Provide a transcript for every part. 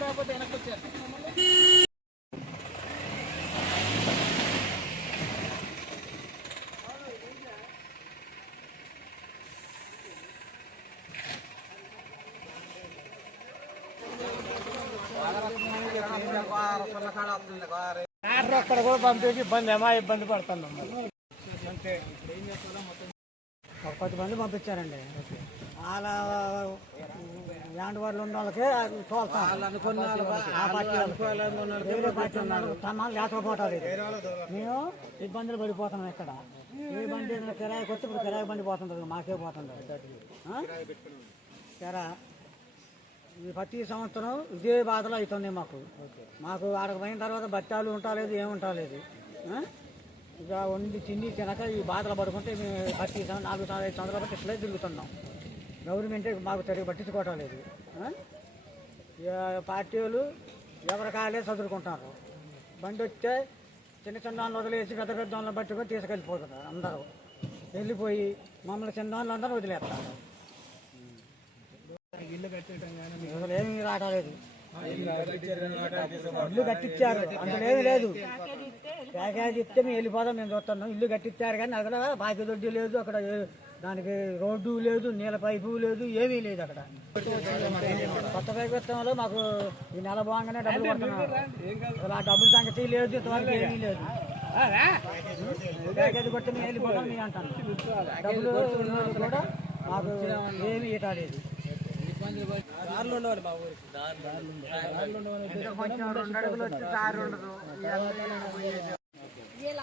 రాకపోతే వెనక్కి వచ్చారు. అక్కడ కూడా పంపించి ఇబ్బంది పడుతున్నాం. అంటే ఒక 10 మంది పంపించారండి. వాళ్ళ ల్యాండ్ వాళ్ళు ఉన్న వాళ్ళకి వేరే పార్టీ ఉన్నారు తమాలు లేకపోవటాలు. మేము ఇబ్బందులు పడిపోతున్నాం. ఇక్కడ ఏ బండి కిరాయికి వచ్చి ఇప్పుడు కిరాయి బండి పోతుంటుంది, మాకే పోతుంది కిరా. ఈ ప్రతి సంవత్సరం ఇదే బాధలు అవుతుంది మాకు ఆడకు పోయిన తర్వాత బత్తాలు ఉంటాలేదు, ఏముంటలేదు. ఇక వండి తిండి తినక ఈ బాధలు పడుకుంటే మేము ప్రతి 4-5 సంవత్సరాల బట్టి ఇట్లే తిరుగుతున్నాం. గవర్నమెంటే మాకు సరిగ్గా పట్టించుకోవటం లేదు. పార్టీ వాళ్ళు ఎవరి కాయలే చదువుకుంటున్నారు. బండి వస్తే చిన్న చిన్న వదిలేసి పెద్ద పెద్ద వాళ్ళని పట్టుకొని తీసుకెళ్ళిపోతున్నారు. అందరూ వెళ్ళిపోయి మమ్మల్ని చిన్న వాళ్ళందరూ వదిలేస్తారు. ఇల్లు కట్టడం అసలు ఏమీ రావట్లేదు. ఇల్లు కట్టించారు, అందులో ఏమీ లేదు. ప్యాకేజ్ ఇస్తే మేము వెళ్ళిపోదాం, మేము చూస్తున్నాం. ఇల్లు కట్టించారు కానీ అక్కడ బాకీ దొడ్డి లేదు, అక్కడ దానికి రోడ్డు లేదు, నీళ్ళ పైపు లేదు, ఏమీ లేదు. అక్కడ కొత్త ప్రభుత్వంలో మాకు ఈ నెల బాగానే డబ్బులు కొడుతున్నారు. అసలు ఆ డబ్బుల సంగతి లేదు, ఇంతవరకు ఏమీ లేదు. ప్యాకేజ్ కొట్టి మేము వెళ్ళిపోతాం మేము అంటాను. డబ్బులు కూడా మాకు ఏమీ ఇవ్వలేదు.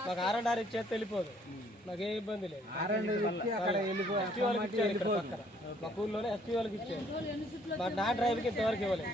మాకు ఆర్ఎండ్ఆర్ ఇచ్చేది వెళ్ళిపోదు, మాకే ఇబ్బంది లేదు. మా ఊళ్ళోనే ఎస్టీ వాళ్ళకి ఇచ్చారు. మాకు నా డ్రైవర్కి ఇంతవరకు ఇవ్వలేదు.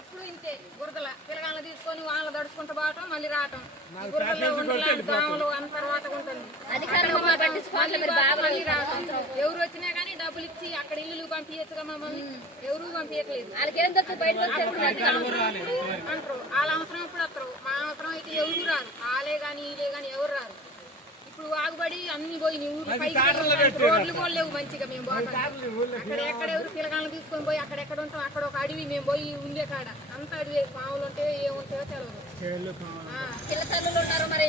ఎప్పుడు ఇంతే బురదల పిల్లగాళ్ళని తీసుకొని వాళ్ళ దడుచుకుంటూ పోవటం, మళ్ళీ రావటం. బురదల్లో ఉండాలి, దోమలు అంతర్వాత ఉంటుంది. మళ్ళీ రావటం. ఎవరు వచ్చినా కానీ డబ్బులు ఇచ్చి అక్కడ ఇల్లు పంపించచ్చుగా, మమ్మల్ని ఎవరు పంపించట్లేదు. అంటారు వాళ్ళ అవసరం ఎప్పుడు వస్తారు, మా అవసరం అయితే ఎవరు రారు. వాళ్ళే కానీ వీళ్ళే కానీ ఎవరు రారు. ఇప్పుడు ఆగుబడి అన్ని పోయి రోడ్లు కూడా లేవు మంచిగా. మేము అక్కడ ఎక్కడ ఎవరు పిల్లగాళ్ళని తీసుకొని పోయి అక్కడెక్కడ ఉంటాం. అక్కడ ఒక అడవి, మేము పోయి ఉండే కాడ అంత అడవి. పాములు ఉంటాయో ఏముంటాయో తెలియదు. పిల్లలు ఉన్నారు మరి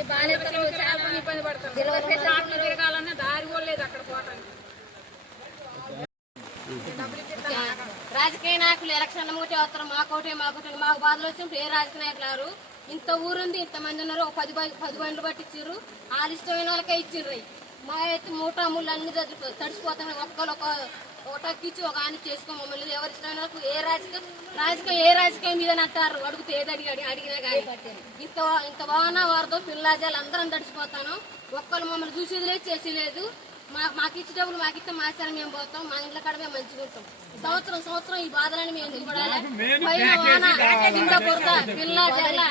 చాలా ఇబ్బంది పడతాం. తిరగాలన్నా దారి కూడా లేదు అక్కడ పోవటానికి. రాజకీయ నాయకులు ఎలక్షన్ల మూటే వస్తారు. మాకు బాధలు వచ్చినప్పుడు ఏ రాజకీయ నాయకులు రారు. ఇంత ఊరుంది, ఇంతమంది ఉన్నారు. ఒక 10 బండ్లు పట్టించారు. వాళ్ళ ఇష్టమైన వాళ్ళకే ఇచ్చిర్రు. మా అయితే మూటా ముళ్ళు అన్ని తడిసిపోతాయి. ఒక్కరు ఒకటిచ్చి ఒక ఆయన చేసుకో మమ్మల్ని ఎవరి ఇష్టమైన వాళ్ళకు ఏ రాజకీయం మీద అంటారు. అడిగితే ఏది అడిగినా కానీ ఇంత బాగున్నా వారితో పిల్లాజాలు అందరం తడిసిపోతాను. ఒక్కరు మమ్మల్ని చూసేది లేదు, చేసేది లేదు. మాకు ఇచ్చేటప్పుడు మాకు ఇస్తే మాసాలని మేము పోతాం. మా ఇంట్లో కాడ మేము మంచిగా ఉంటాం. సంవత్సరం ఈ బాధలని మేము ఎందుకు పడాలి? పైన వాన, కింద బురద, పిల్ల జల్ల,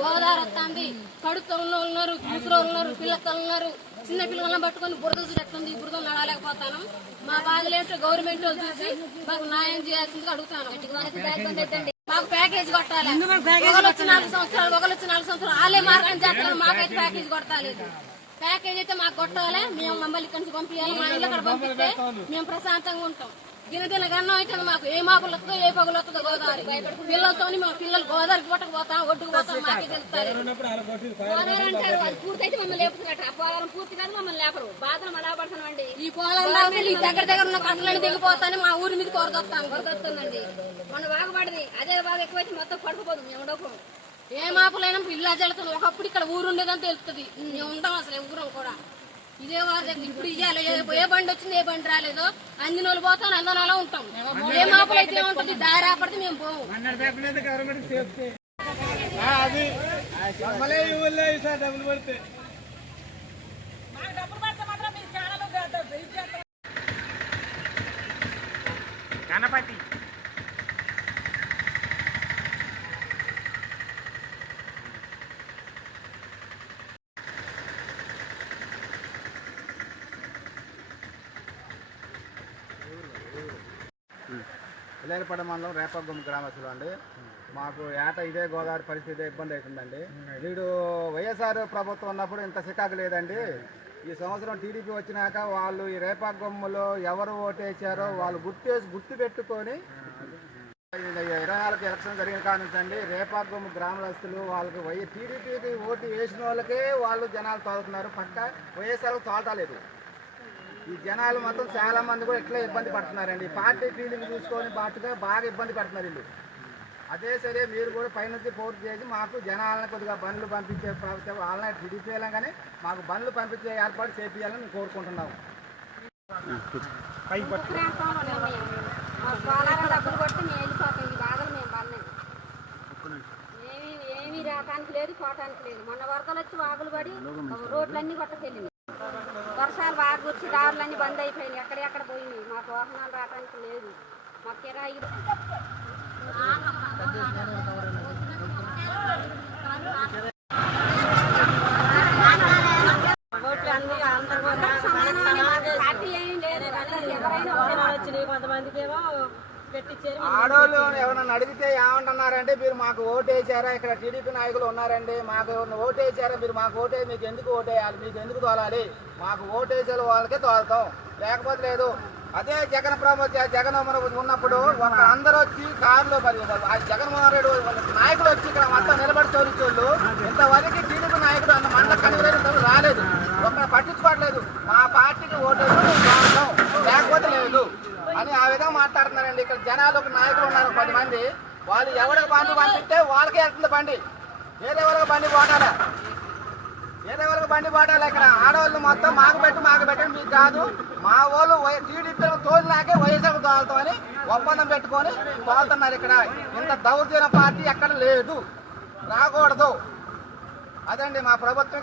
గోదావరి వస్తుంది. కడుపుతో ఉన్నారు, ముసలో ఉన్నారు, పిల్లతో ఉన్నారు. చిన్న పిల్లలను పట్టుకొని బురద చూస్తుంది. ఈ బురదలు నడవలేకపోతాను. మా బాధలు ఏంటో గవర్నమెంట్ చూసి మాకు న్యాయం చేయాల్సిందిగా అడుగుతాను. మాకు ప్యాకేజ్ కొట్టాలి. ఒకళ్ళు వచ్చి 4 సంవత్సరాలు వాళ్ళే మార్గం చేస్తారు. మాకైతే ప్యాకేజ్ కొట్టాలేదు. ప్యాకేజ్ అయితే మాకు కొట్టాలి. మేము మమ్మల్ని ఇక్కడి నుంచి పంపించాలి. మా ఇల్లు అక్కడ పంపిస్తే మేము ప్రశాంతంగా ఉంటాం. దినదిన గన్నం అయితే మాకు ఏ మాపులు వస్తుందో ఏ పగులు వస్తుందో గోదావరి పిల్లలతో మా పిల్లలు గోదావరికి పోటకు పోతాం, ఒడ్డుకు పోతాం. మాకే తెలుస్తారు. అంటారు అది పూర్తయితే మమ్మల్ని లేపుతున్నట్టు. ఆ పోలారం పూర్తి కాదు, మమ్మల్ని లేపరు. బాధలు మళ్ళా పడుతున్నామండి. ఈ పోలారం ఈ దగ్గర ఉన్న కట్టలని దిగిపోతాను. మా ఊరి మీద కొరదొస్తాను. కొరదొస్తుందండి. మొన్న బాగుపడింది. అదే బాగా ఎక్కువైతే మొత్తం పడుకుపోతుంది. మేము ఉండకపోం. ఏ మాపులైనా పిల్ల జల్లుతుంది. ఒకప్పుడు ఇక్కడ ఊరు ఉండేదని తెలుస్తుంది. మేము ఉంటాం అసలు ఊరం కూడా ఇదే వారి దగ్గర. ఇప్పుడు ఇయ్యాలి ఏ బండి వచ్చింది ఏ బండి రాలేదో అన్ని నెలలు పోతాం అందరం అలా ఉంటాం. ఏ మాపులు అయితే ఏముంటుంది దారి ఆపడితే మేము పోవు. గణపతి ఇలేరుపడ మండలం రేపగుమ్మ గ్రామస్తులు అండి. మాకు ఏట ఇదే గోదావరి పరిస్థితి ఇబ్బంది అవుతుందండి. వీడు వైఎస్ఆర్ ప్రభుత్వం ఉన్నప్పుడు ఇంత చికాకు లేదండి. ఈ సంవత్సరం టీడీపీ వచ్చినాక వాళ్ళు ఈ రేపగుమ్మలో ఎవరు ఓటేసారో వాళ్ళు గుర్తు పెట్టుకొని 24 ఎలక్షన్ జరిగిన కానించండి రేపగుమ్మ గ్రామస్తులు వాళ్ళకి టీడీపీకి ఓటు వేసిన వాళ్ళకే వాళ్ళు జనాలు తోలుతున్నారు. పక్క వైఎస్ఆర్కు తోలటలేదు. ఈ జనాలు మొత్తం చాలా మంది కూడా ఇట్లా ఇబ్బంది పడుతున్నారండి. పార్టీ ఫీలింగ్ చూసుకొని బాగా ఇబ్బంది పడుతున్నారు వీళ్ళు. అదే సరే మీరు కూడా పైనుంచి పోటీ చేసి మాకు జనాలను కొద్దిగా బండ్లు పంపించే వాళ్ళని టీడీపీ కానీ మాకు బండ్లు పంపించే ఏర్పాటు చేయాలని మేము కోరుకుంటున్నాము. డబ్బులు కొట్టి మేము వెళ్ళిపోతాం. ఈ బాధలు మేము పడలేదు. ఏమీ రావటానికి లేదు పోవటానికి లేదు. మొన్న వరదలు వచ్చి వాగులు పడి రోడ్లన్నీ కొట్టకెళ్ళినాయి. వర్షాలు బాగా గుర్చి దారులన్నీ బంద్ అయిపోయినాయి. ఎక్కడెక్కడ పోయినాయి. మాకు వాహనాలు రావడానికి లేదు. మాకు కిరాయి ఆడోళ్ళు ఎవరన్నా అడిగితే ఏమంటున్నారంటే మీరు మాకు ఓటు వేసారా, ఇక్కడ టీడీపీ నాయకులు ఉన్నారండి, మాకు ఓటు వేసారా, మీరు మాకు ఓటే మీకు ఎందుకు ఓటేయాలి, మీకు ఎందుకు తోలాలి, మాకు ఓటు వేసే వాళ్ళకే తోలుతాం లేకపోతే లేదు. అదే జగన్ ఉన్నప్పుడు అందరూ వచ్చి కారులో జగన్మోహన్ రెడ్డి నాయకులు వచ్చి ఇక్కడ మొత్తం నిలబడి తోలిచ్చోళ్ళు ఇంతవరకు టీడీపీ నాయకుడు అంత మండల కనివేరు రాలేదు. ఒక్కడ పట్టించుకోవట్లేదు. మా పార్టీకి ఓటేసి తోలుతాం లేకపోతే లేదు అని ఆ విధంగా మాట్లాడుతున్నారండి. ఇక్కడ జనాలు ఒక నాయకులు ఉన్నారు 10 మంది. వాళ్ళు ఎవరికి బండి పంపిస్తే వాళ్ళకే వెళ్తుంది బండి. వేరే వాళ్ళకి బండి పోటాలా ఇక్కడ ఆడవాళ్ళు మొత్తం మాకు పెట్టండి మీకు కాదు, మా వాళ్ళు టీడీపీ తోలినాకే వైఎస్ఆర్ తోలుతామని ఒప్పందం పెట్టుకొని తోలుతున్నారు. ఇక్కడ ఇంత దౌర్జన్య పార్టీ ఎక్కడ లేదు, రాకూడదు. అదండి మా ప్రభుత్వం